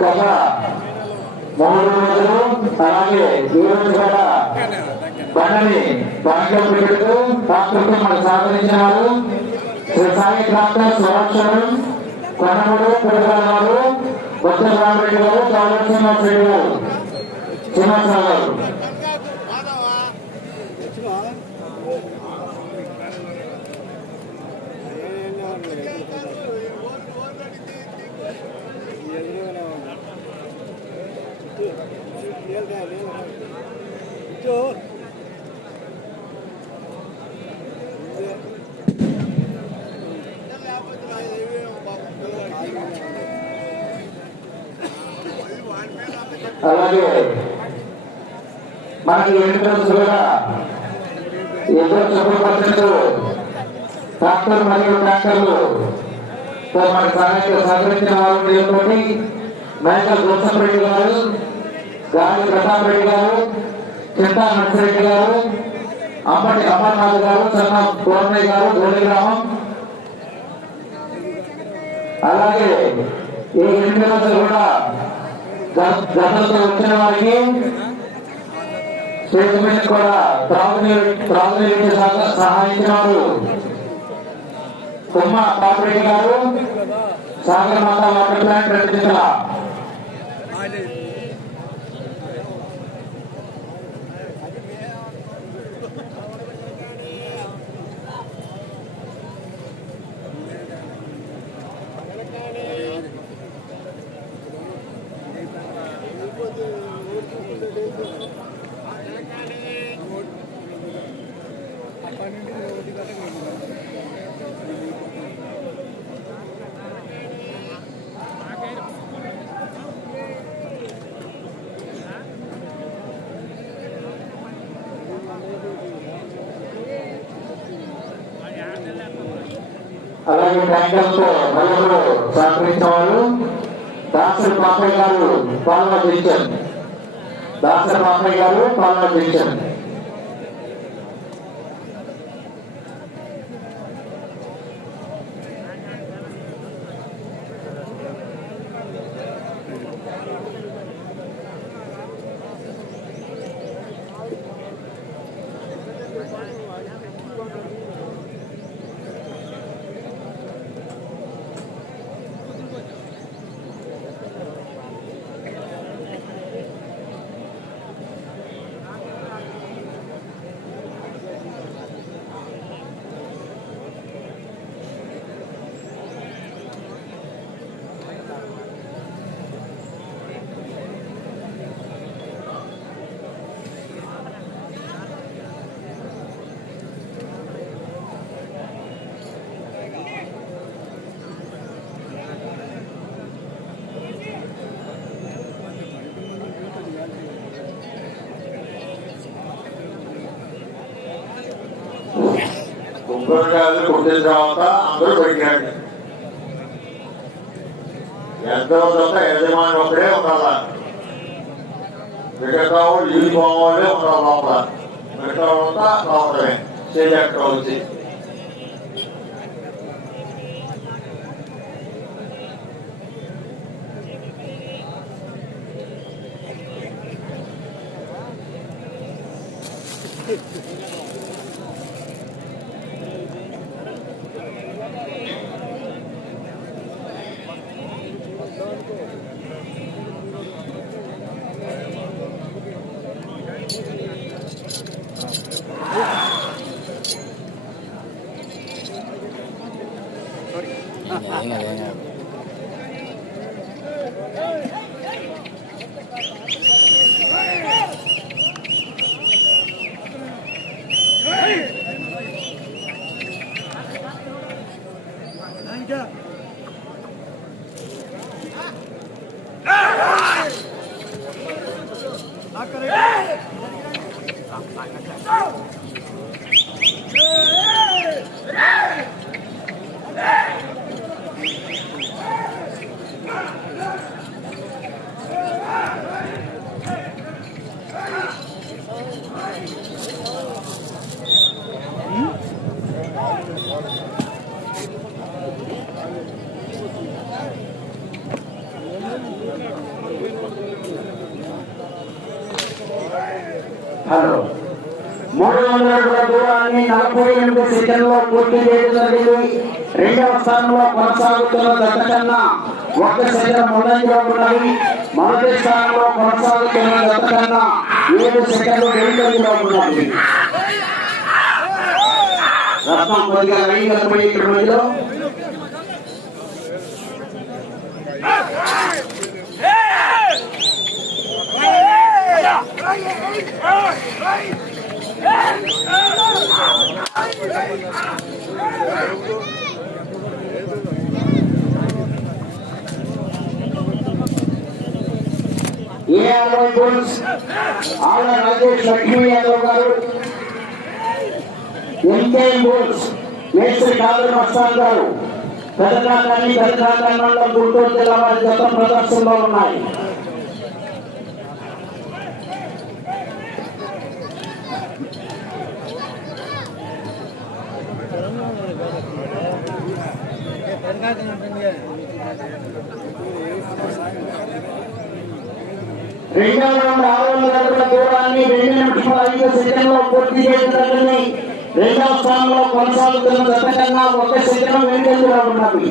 గత మూడు రోజులు అలాగే ఈరోజు కూడా బండని బాగా పెట్టుతూ ట్రాక్టర్తో మనకు సహకరించిన సాయి ట్రాక్టర్ సంవత్సరం కొనమూరు కుటుంబాల వారు బొత్స రామరెడ్డి గారు. చౌదరి గారు గారు. అలాగే. మనకి ఎంట్రన్స్ కూడా ఇద్దరు శుభ్రపరచు డాక్టర్ మరియు డాక్టర్లు తో మనకు సహాయంగా సహకరించిన వారు దీనితోటి మేకల్ గౌతమ్ రెడ్డి గారు గాలి ప్రతాప్ రెడ్డి గారు చింతా నర్సిరెడ్డి గారు అమ్మటి అమర్నాథ్ గారు సన్న కోరమయ్య గారు ధోని గ్రామం. అలాగే ఈ ఎంట్రన్స్ కూడా గతంలో వచ్చిన వారికి స్టేట్మెంట్ కూడా త్రాగునీరు త్రాగునీరు సహాయించినారు. తుమ్మ పాపిరెడ్డి గారు సాగర్ మాత వాటర్ ప్లాంట్ రెండు జిల్లా అలాగే ట్యాంకర్తో నలుగురు సహకరించిన వారు దాసరి పాపయ్య గారు పాలన జంక్షన్ దాసరి పాపయ్య గారు పాలన జంక్షన్ కొబ్బరికాయలు కొట్టిన తర్వాత అందరూ బయటకు ఎంతో కొంత యజమాని ఒకడే ఉండాల మిగతా వాళ్ళు యూనిఫామ్ వాళ్ళే ఉండాలి లోపల. మిగతా వాళ్ళంతా లోపలే. స్టేజ్ ఎక్కడ వచ్చి. అక్కడ Hey! నలభై ఎనిమిది సెకండ్లో పూర్తి చేయడం జరిగింది రెండవ స్థానంలో కొనసాగుతున్న దశ కన్నా ఒక్క సెకండ్ ముందంజలో ఉన్నది. మొదటి స్థానంలో కొనసాగుతున్న దశ కన్నా ఏడు సెకండ్లు వెనుకంజలో ఉన్నది. రత్నం కొద్దిగా లైన్ కనబడి ఇక్కడ మధ్యలో ఏఆర్వై బుల్స్ ఆళ్ళ రాజేష్ లక్ష్మీ యాదవ్ గారు ఎంకేఎం బుల్స్ మేస్త్రి కాదర్ మస్తాన్ గారు. పెదకాకాని పెదకాకాని గుంటూరు జిల్లా వారి ప్రదర్శనలో ఉన్నాయి. రెండవ రౌండ్ ఆరు వందల అడుగుల దూరాన్ని రెండు నిమిషాల ఐదు సెకండ్లో పూర్తి చేయడానికి రెండవ స్థానంలో కొనసాగుతున్న దశ ఒక సెకండ్ వెనుకంజలో ఉన్నది.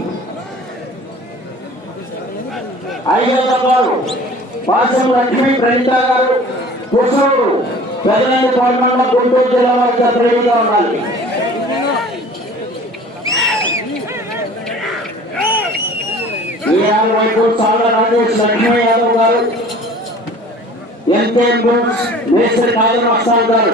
ఐదవ వారు పాసం లక్ష్మీ ప్రణీత గారు పుసూరు పెదనంది కోరమండ గుంటూరు జిల్లా వారికి ప్రేమిగా ఉండాలి. ఏఆర్ వైపు సాల రాజేష్ లక్ష్మీ యాదవ్ గారు. ఎంకేఎం బుక్స్ మేస్త్రి కాదర్ మస్తాన్ గారు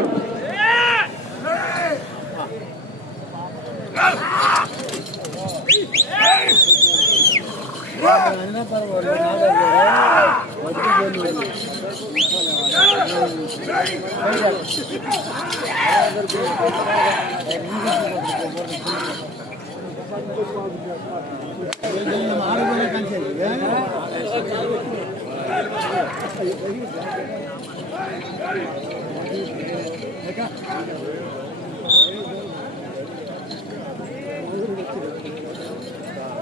అయినా పర్వాలేదు నాలుగు వడ్డీ ఆడపిల్ల కంచేది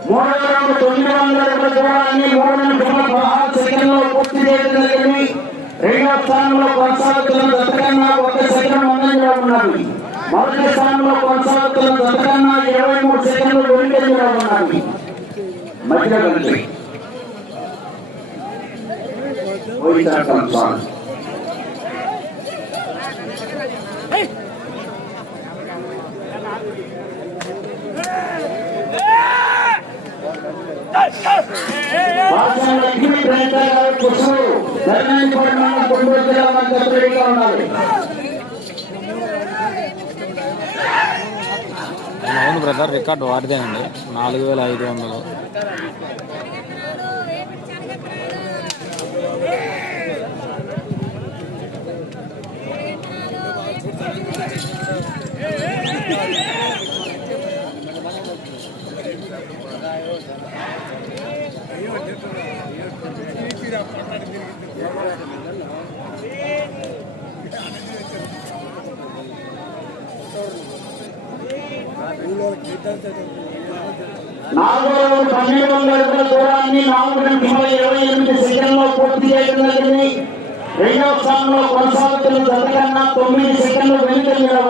మూడవ రౌండ్ తొమ్మిది వందల అడుగుల మూడు నిమిషముల పదహారు సెకండ్లో పూర్తి చేయడం జరిగింది. రెండవ స్థానంలో కొనసాగుతున్న దత్తకన్నా ఒక సెకండ్ ముందంజలో ఉన్నది. మొదటి స్థానంలో కొనసాగుతున్న దత్తకన్నా ఇరవై మూడు సెకండ్లు వెనుకంజలో ఉన్నది. మధ్యలో కలిసి పోయితాకం సాంగ్ భాషణ లక్ష్మీ ప్రణీత గారు పురుషులు ధర్మానికి మండలం గుంటూరు జిల్లా మధ్య రెడీగా అవును బ్రదర్ రికార్డు వాడిదే అండి నాలుగు వేల ఐదు వందలు. నాలుగు రౌండ్ పన్నెండు వందల అడుగుల దూరాన్ని నాలుగు నిమిషాల ఇరవై ఎనిమిది సెకండ్లో పూర్తి చేయడం జరిగింది రెండవ స్థానంలో కొనసాగుతున్న జత తొమ్మిది సెకండ్లు వెనుకంజలో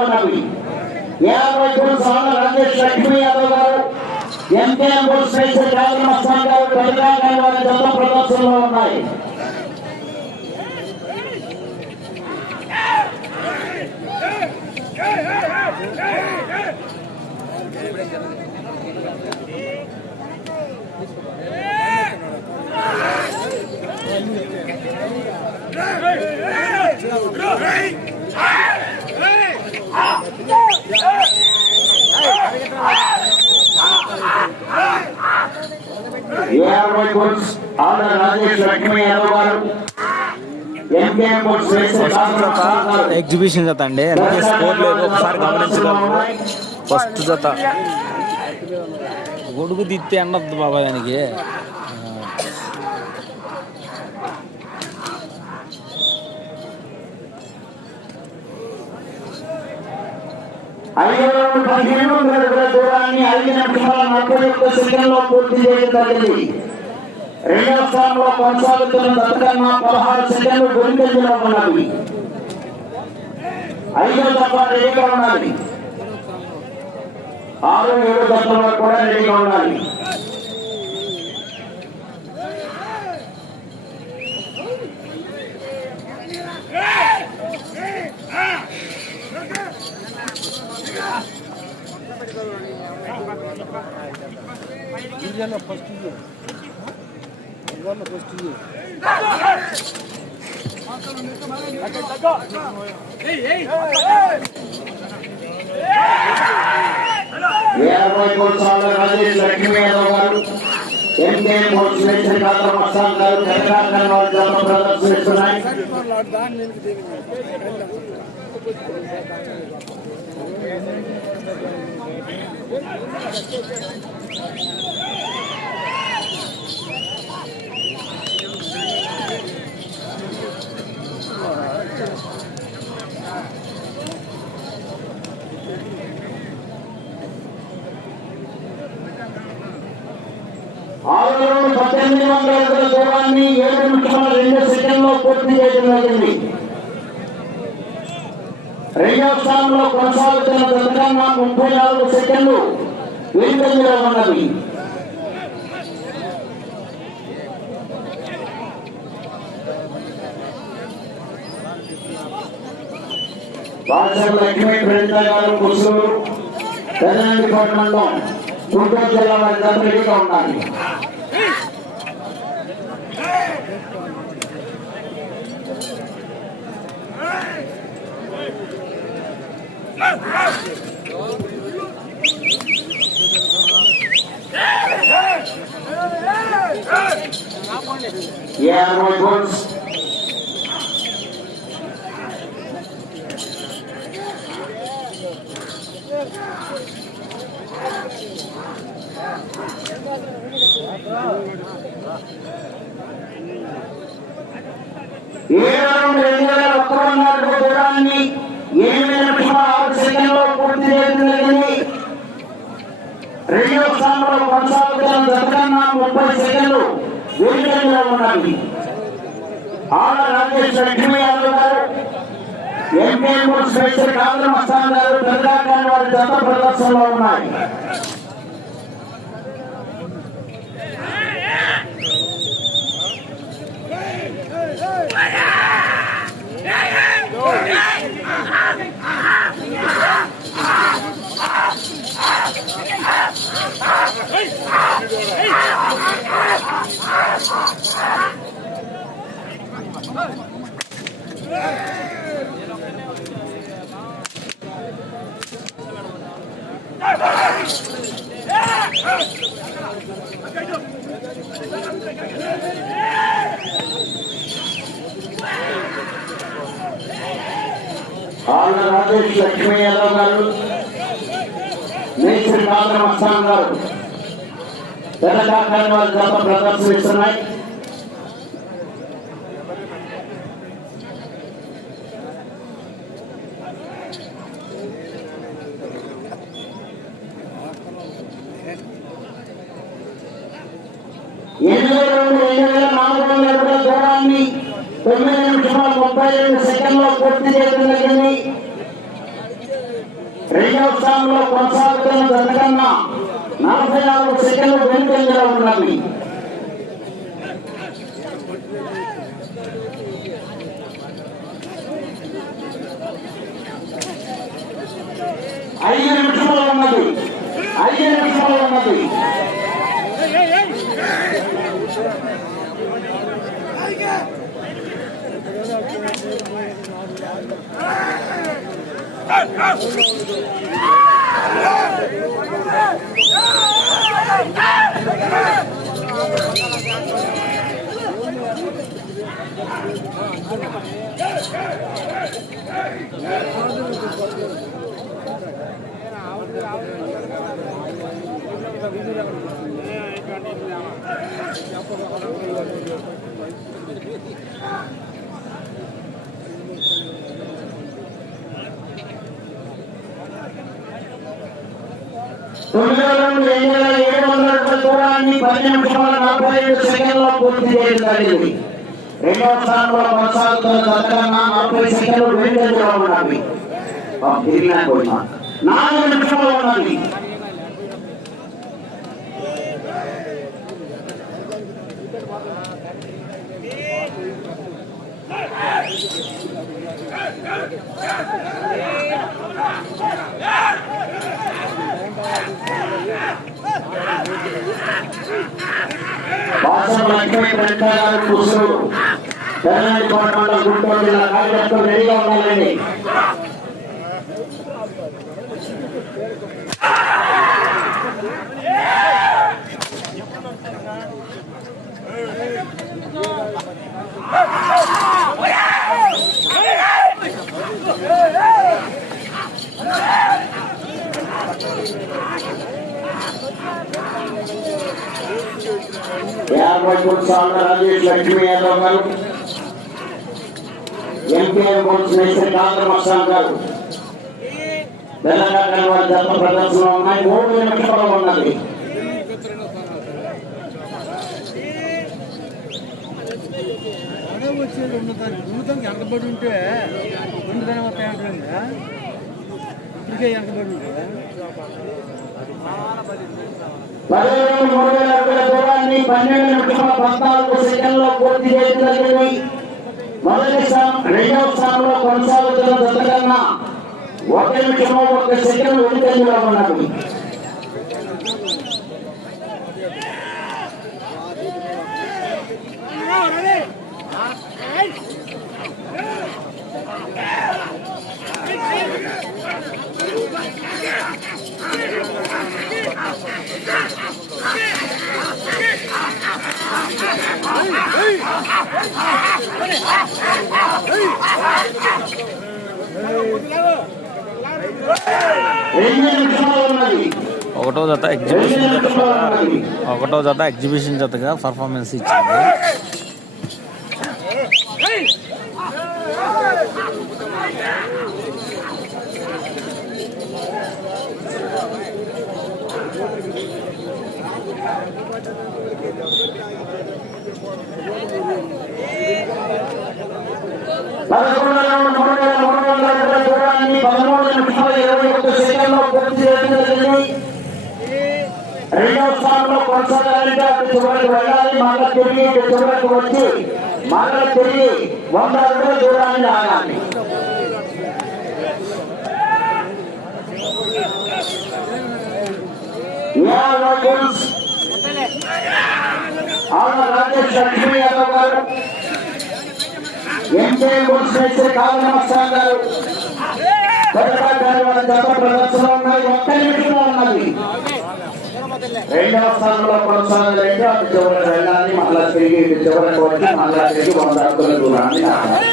యాభై కూడా సాల రాజేష్ లక్ష్మీ యాదవ్ గారు గారు వారి జత ప్రదర్శనలో ఉన్నాయి ఏఆర్వై రాజేష్ లక్ష్మీ యాదవ్ గారు ఎగ్జిబిషన్ జత అండి. స్కోర్ లేదు. ఒకసారి గమనించగలరు. ఫస్ట్ జత గొడుగు తిత్తే అన్నద్దు బాబా దానికి ఐదు వందల పదిహేను మీటర్ల దూరాన్ని ఐదు నిమిషాల నలభై ఒక్క సెకండ్లో పూర్తి చేయడం జరిగింది రెండవ స్థానంలో కొనసాగుతున్న దత్తకన్న పదహారు సెకండ్లు గురికెందులో ఉన్నది ఐదో తప్ప రెడీగా ఉండాలి ఆరు ఏడు దత్తల వరకు కూడా రెడీగా ఉండాలి. ఫస్ట్ ఫస్ట్ ఇది యాభై రాజేష్ లక్ష్మీ యాదవ్ గారు ఎంకే మస్తాన్ గారు వారి జత ప్రదర్శిస్తున్నాయి. దిగి ఆరు పద్దెనిమిది వందల అడుగుల దూరాన్ని ఏడు నిమిషాల రెండు సెకండ్లో పూర్తి చేయడం జరిగింది. రెండవ స్థానంలో కొనసాగుతున్న తెలంగాణ ముప్పై నాలుగు సెకండ్లు వెనుకంజలో ఉన్నది బాసర్ లక్ష్మీ ప్రణిత గారు కుసూరు పెదనందికోట మండలం గుంటూరు జిల్లా వారి జత ఉండాలి యాభై గోల్స్ ఏడు నుండి రెండు వేల ఒక్క వందల అడుగుల దూరాన్ని ఎనిమిది నిమిషాల ఆరు సెకండ్లో పూర్తి చేయడం జరిగింది రెండవ స్థానంలో కొనసాగుతున్న దత్తకన్నా ముప్పై సెకండ్లు వెనుకంజలో ఉన్నది. ఆడ రాజేష్ లక్ష్మీ గారు ఎంపీ స్పెషల్ కాంగ్రెస్ మస్తాన్ గారు పెద్దకాని వారి జత ప్రదర్శనలో ఉన్నాయి. ఆళ్ళ రాజేష్ లక్ష్మీ యాదవ్ గారు మేస్త్రి కాంగ్రెస్ మస్తాన్ గారు పెద్దకాని వారి జత ప్రదర్శిస్తున్నాయి ఎనిమిది రెండు నాలుగు వందల దూరాన్ని తొమ్మిది నిమిషాల ముప్పై రెండు సెకండ్లో పూర్తి చేయడం జరిగింది రెండవ స్థానంలో కొనసాగుతున్న జతకన్నా నలభై నాలుగు సెకండ్లు వెనుకంజలో ఉన్నవి ఐదు నిమిషంలో ఉన్నది ఐదు నిమిషంలో ఉన్నది Ah! తొమ్మిదవ అడుగుల దూరాన్ని పది నిమిషాల నలభై ఐదు సెకండ్లో పూర్తి చేయడం జరిగింది రెండవ స్థానంలో కొనసాగుతున్న జతకన్నా నలభై సెకండ్లు వెనుకంజలో ఉన్నవి పాపం తిరిగినా పోయినా నాలుగు నిమిషాలు ఉన్నది వాసం లక్ష్మీ వెంకయ్య కుసురు గుంటూరు జిల్లా కార్యకర్తలు రెడీగా ఉండాలని యాభై మూడు రాజేష్ లక్ష్మీ యాదవ్ గారు ఎంపీ బోర్డ్స్ మేస్త్రి మస్తాన్ గారు. తెలంగాణ వారి జత ప్రదర్శన ఉన్నాయి. మూడు నిమిషాలు ఉన్నది వచ్చేది ఉన్నదానికి ఉన్నదానికి రెండు ఉంటే మొత్తం ఇప్పటికే ఉంటే పదిహేను మూడు వేల అడుగుల దూరాన్ని పన్నెండు నిమిషాల పద్నాలుగు సెకండ్లో పూర్తి చేయడం జరిగింది మొదటి స్థానం రెండవ స్థానంలో కొనసాగుతున్న జత కన్నా ఒక నిమిషం ఒక సెకండ్ వెనుకంజలో ఉన్నది. రెండు నిమిషాలు ఉన్నది ఒకటో జత ఎగ్జిబిషన్ ఒకటో జత ఎగ్జిబిషన్ జతగా పర్ఫార్మెన్స్ ఇచ్చింది పదకొండు రౌండ్ మూడు వేల మూడు వందల అడుగుల దూరాన్ని పదమూడు నిమిషాల ఇరవై ఒక్క సెకండ్లో పూర్తి చేయడం జరిగింది రెండవ స్థానంలో కొనసాగాలంటే అటు చివరికి వెళ్ళాలి. మళ్ళా తిరిగి ఇటు చివరికి వచ్చి మళ్ళా తిరిగి వంద అడుగుల దూరాన్ని ఆగాలి. రాజేష్ లక్ష్మీ యాదవ్ గారు ఎంకే గారు జత ప్రదర్శన ఒక్క నిమిషంలో ఉన్నది. రెండవ స్థానంలో కొనసాగలేదు అటు చివరికి వెళ్ళాలి మళ్ళా తిరిగి ఇటు చివరికి వచ్చి మళ్ళా తిరిగి వంద అడుగుల దూరాన్ని ఆగాలి.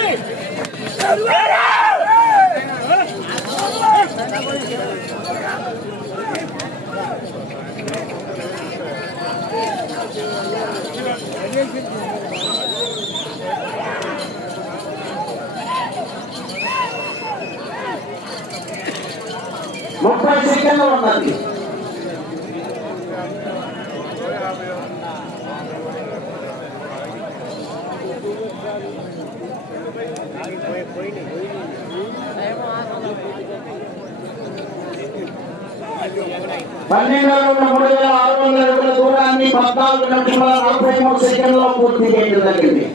ముప్పై సెకండ్లు ఉన్నది పన్నెండు వందల మూడు వేల ఆరు వందల అడుగుల దూరాన్ని పద్నాలుగు నిమిషాల నలభై మూడు సెకండ్లో పూర్తి చేయడం జరిగింది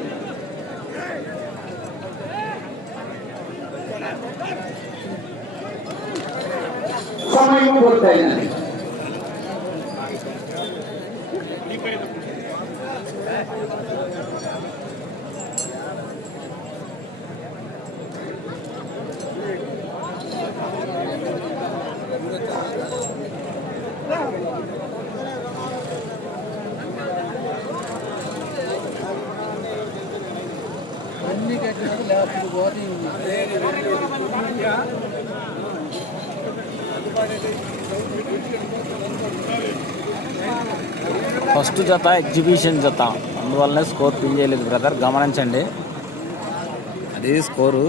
సమయం పూర్తయినది ఫస్ట్ జత ఎగ్జిబిషన్ జత. అందువల్లనే స్కోర్ పిన్ చేయలేదు బ్రదర్. గమనించండి. అది స్కోరు.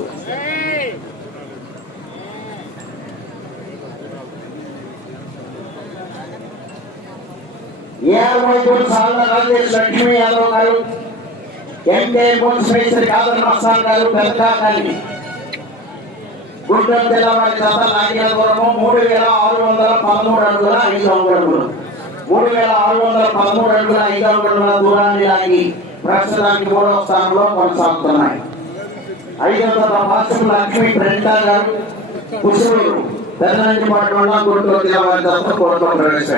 ఏఆర్ మైపూర్ సాధన రాజేష్ లక్ష్మీ యాదవ్ గారు ఎంకే మున్సిపల్ కాదర్ మస్తాన్ గారు పెద్దకాలి గుంటూరు జిల్లా వారి జత నాగేశ్వరము మూడు వేల ఆరు వందల పదమూడు అడుగుల ఐదు అంగుళములు మూడు వేల ఆరు వందల పదమూడు అడుగుల ఐదు అంగుళముల దూరాన్ని లాగి ప్రస్తుతానికి మూడవ స్థానంలో కొనసాగుతున్నాయి ఐదు వందల మాసం లక్ష్మీ బ్రెండా గారు కుసురు పెద్దనంజి పట్టణంలో గుంటూరు జిల్లా వారి జత కోరుతూ ప్రవేశం